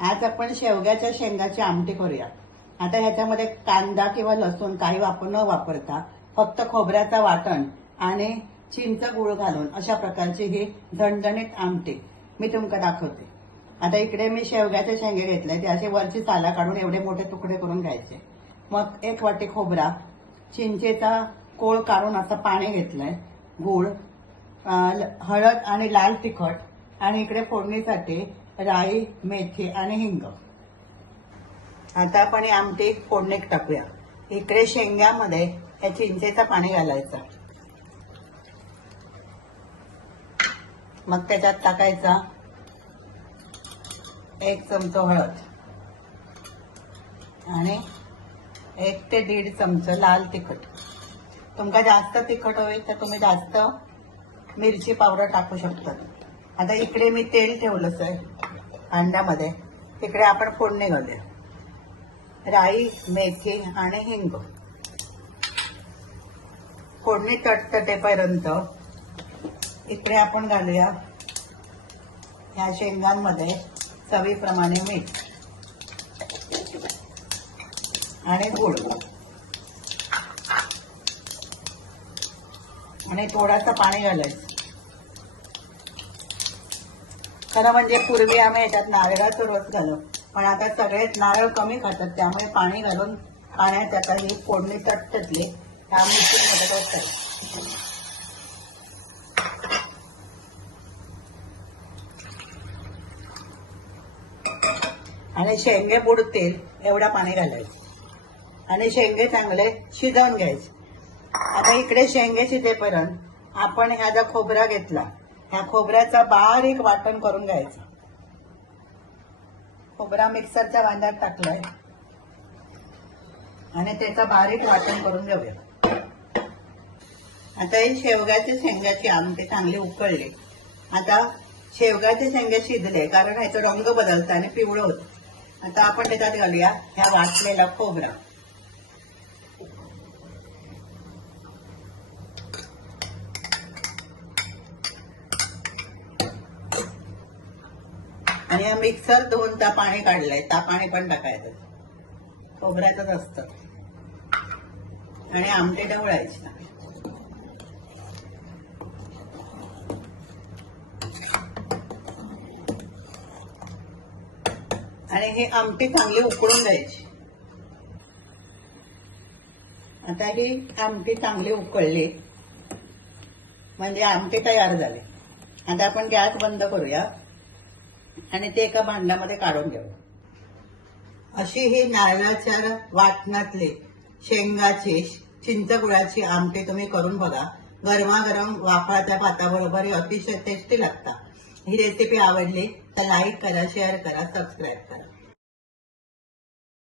आज आपण शेवग्याच्या शेंगाची आमटी करूया। आता ह्याच्यामध्ये कांदा किंवा लसूण काही न वापरता फक्त खोबऱ्याचा वाटण आणि चिंच गुळ घालून अशा प्रकारची ही झणझणीत आमटी मी तुमका दाखवते। आता इकडे मी शेवग्याचे शेंगे घेतले, ते असे वरची साला काढून एवढे मोठे तुकडे करून घ्यायचे। मग 1 वाटी खोबरा, चिंचेचा कोळ काढून असं पाणी घेतलंय, गुळ, हळद आणि लाल तिखट, आणि इकडे फोडणीसाठी राई, मेथी आणि हिंग। आता आपण ही आमटी फोडणीत टाकूया। इकडे शेंगामध्ये हे चिंचेचं पाणी घालायचं, मग त्याच्यात टाकायचा 1 चमचा हळद आणि 1 ते 1.5 चमचा लाल तिखट। तुमका जास्त तिखट होईल तर तुम्ही जास्त मिरची पावडर टाकू शकता। आता इकडे मी तेल ठेवलंच आहे अंड्यामध्ये, तिकडे आपण फोडणी घालूया। राई, मेथी आणि हिंग। फोडणी तटतटेपर्यंत इकडे आपण घालूया या शेंगांमध्ये चवीप्रमाणे मीठ आणि गुळ आणि थोडासा पाणी घालायचं। खरं म्हणजे पूर्वी आम्ही याच्यात नारळाचा रस घालू, पण आता सगळेच नारळ कमी खातात, त्यामुळे पाणी घालून पाण्यात आता ही फोडणी तटतटली त्या मिक्सरमध्ये टाकायची आणि शेंगे बुडतील एवढा पाणी घालायचं आणि शेंगे चांगले शिजवून घ्यायचे। आता इकडे शेंगे शिजेपर्यंत आपण ह्या जो खोबरा घेतला, ह्या खोबऱ्याचा बारीक वाटण करून घ्यायचं। खोबरा मिक्सरच्या भांड्यात टाकलाय आणि त्याचा बारीक वाटण करून घेऊया। आता ही शेवग्याच्या शेंगाची आमटी चांगली उकळली। आता शेवग्याचे शेंगे शिजले, कारण ह्याचा रंग बदलतं आणि पिवळं होतं। आता आपण त्याच्यात घालूया ह्या वाटलेला खोबरा आणि मिक्सर धुवून त्या पाणी काढलंय, त्या पाणी पण टाकायचं, खोबऱ्याचंच असतं, आणि आमटी ढवळायची। आणि ही आमटी चांगली उकळून द्यायची। आता ही आमटी चांगली उकळली म्हणजे आमटी तयार झाली। आता आपण गॅस बंद करूया आणि ते एका भांड्यामध्ये काढून घेऊ। अशी ही नारळाच्या वाटणातली शेंगाची चिंचगुळाची आमटी तुम्ही करून बघा। गरमागरम वाफळाच्या भाताबरोबर ही अतिशय टेस्टी लागतात। ही रेसिपी आवडली तर लाईक करा, शेअर करा, सबस्क्राईब करा।